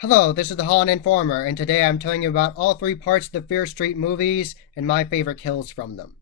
Hello, this is the Holland Informer, and today I'm telling you about all three parts of the Fear Street movies and my favorite kills from them.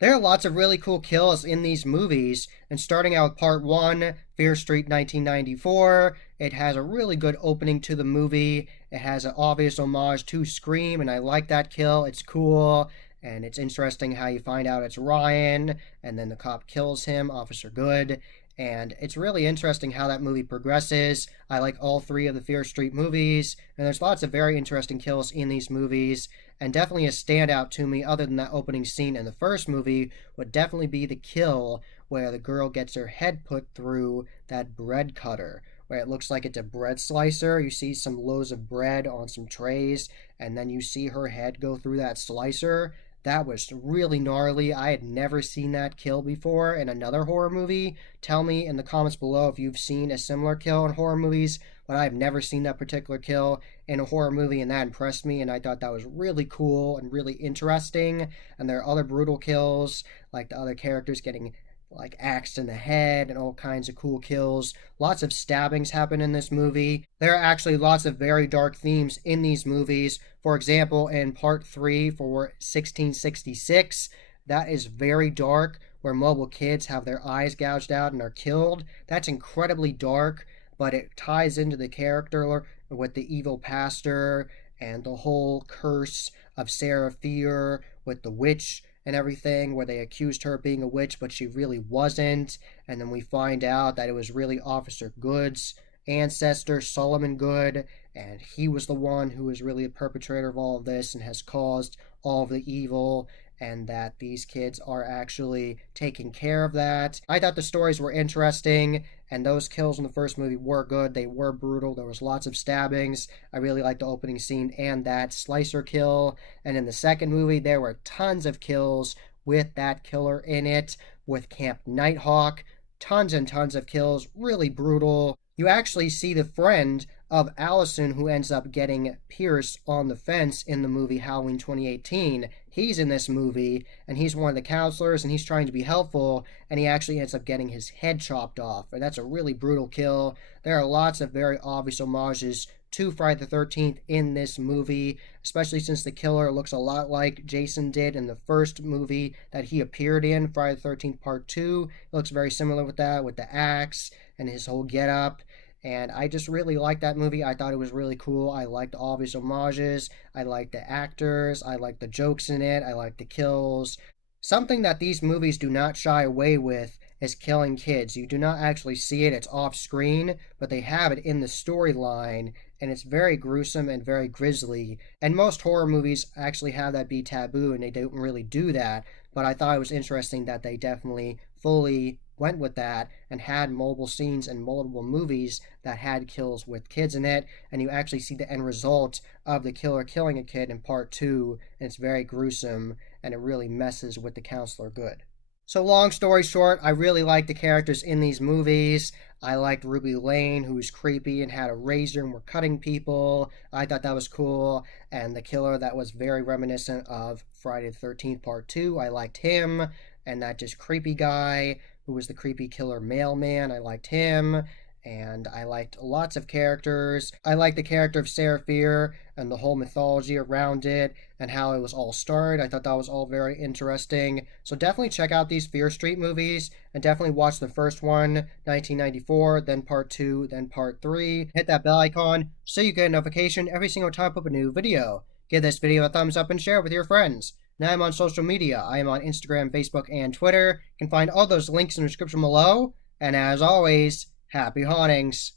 There are lots of really cool kills in these movies, and starting out with part 1, Fear Street 1994, it has a really good opening to the movie. It has an obvious homage to Scream, and I like that kill. It's cool, and it's interesting how you find out it's Ryan, and then the cop kills him, Officer Good. And it's really interesting how that movie progresses. I like all three of the Fear Street movies, and there's lots of very interesting kills in these movies. And definitely a standout to me, other than that opening scene in the first movie, would definitely be the kill where the girl gets her head put through that bread cutter, where it looks like it's a bread slicer. You see some loaves of bread on some trays, and then you see her head go through that slicer. That was really gnarly. I had never seen that kill before in another horror movie. Tell me in the comments below if you've seen a similar kill in horror movies, but I've never seen that particular kill in a horror movie, and that impressed me, and I thought that was really cool and really interesting. And there are other brutal kills, like the other characters getting like axed in the head and all kinds of cool kills. Lots of stabbings happen in this movie. There are actually lots of very dark themes in these movies. For example, in part 3 for 1666, that is very dark, where mobile kids have their eyes gouged out and are killed. That's incredibly dark, but it ties into the character with the evil pastor and the whole curse of Sarah Fear with the witch and everything, where they accused her of being a witch, but she really wasn't. And then we find out that it was really Officer Good's ancestor, Solomon Good, and he was the one who was really a perpetrator of all of this and has caused all of the evil, and that these kids are actually taking care of that. I thought the stories were interesting, and those kills in the first movie were good. They were brutal. There was lots of stabbings. I really liked the opening scene and that slicer kill. And in the second movie, there were tons of kills with that killer in it, with Camp Nighthawk. Tons and tons of kills, really brutal. You actually see the friend of Allison who ends up getting pierced on the fence in the movie Halloween 2018. He's in this movie, and he's one of the counselors, and he's trying to be helpful, and he actually ends up getting his head chopped off. And that's a really brutal kill. There are lots of very obvious homages to Friday the 13th in this movie, especially since the killer looks a lot like Jason did in the first movie that he appeared in, Friday the 13th Part 2. It looks very similar with that, with the axe and his whole getup. And I just really liked that movie. I thought it was really cool. I liked the obvious homages. I liked the actors. I liked the jokes in it. I liked the kills. Something that these movies do not shy away with is killing kids. You do not actually see it, it's off screen, but they have it in the storyline, and it's very gruesome and very grisly. And most horror movies actually have that be taboo, and they don't really do that. But I thought it was interesting that they definitely fully went with that and had multiple scenes in multiple movies that had kills with kids in it, and you actually see the end result of the killer killing a kid in part 2, and it's very gruesome, and it really messes with the counselor Good. So long story short, I really liked the characters in these movies. I liked Ruby Lane, who was creepy and had a razor and were cutting people. I thought that was cool. And the killer that was very reminiscent of Friday the 13th Part 2, I liked him. And that just creepy guy who was the creepy killer mailman, I liked him. And I liked lots of characters. I liked the character of Sarah Fear and the whole mythology around it and how it was all started. I thought that was all very interesting. So definitely check out these Fear Street movies and definitely watch the first one, 1994, then part 2, then part 3. Hit that bell icon so you get a notification every single time I put up a new video. Give this video a thumbs up and share it with your friends. Now I'm on social media. I am on Instagram, Facebook, and Twitter. You can find all those links in the description below. And as always, happy hauntings.